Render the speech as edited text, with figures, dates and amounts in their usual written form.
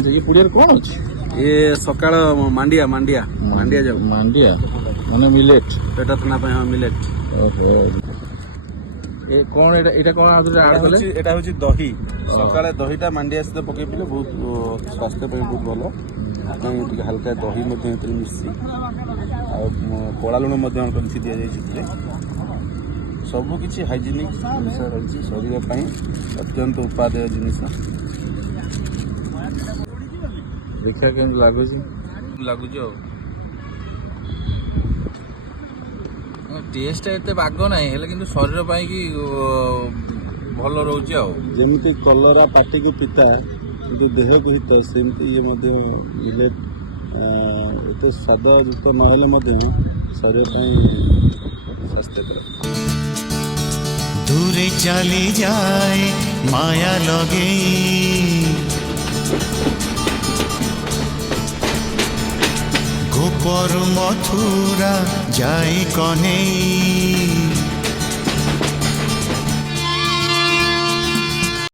पुड़िया कौन अच्छी ये सकाळ मांडिया मांडिया मांडिया जाऊ मांडिया माने मिलेट पेट तना पे हाँ मिलेट ओहो ए कौन एटा कौन आदि ऐड कले এটা হচ্ছে দহি সকালে দহিটা মান্ডিয়া সହିତ পকাই পিলে ବହୁତ ସ୍ୱାସ୍ଥ୍ୟ ପାଇଁ ବହୁତ ଭଲ ସେଥିପାଇଁ ଟିକେ ହାଲକା ଦହି ମଧ୍ୟ ଏଥିରେ ମିଶିଛି ଆଉ କଳା ଲୁଣ ମଧ୍ୟ କିଛି ଦିଆଯାଇଛି ଏଥିରେ ସବୁ କିଛି ହାଇଜେନିକ୍ ଜିନିଷ ରହିଛି ଶରୀର ପାଇଁ ଅତ୍ୟନ୍ତ ଉପାଦେୟ ଜିନିଷ देखा केमତି ଲାଗୁଛି ଲାଗୁଛି ଆଉ टेस्ट एते बाग नाही हेले किंतु शरीर ପାଇଁ କି ଭଲ ରହୁଛି ଆଉ ଯେମିତି କଲରା ପାଟିକୁ ପିତା କିନ୍ତୁ ଦେହକୁ ହିତ ସେମିତି ଇଏ ମଧ୍ୟ ମିଲେଟ୍ ଏତେ ସ୍ୱାଦଯୁକ୍ତ ନହେଲେ ମଧ୍ୟ ଶରୀର ପାଇଁ ସ୍ୱାସ୍ଥ୍ୟକର দূরে চলে যায় মায়া লগে গোপর মথুরা যায় কনে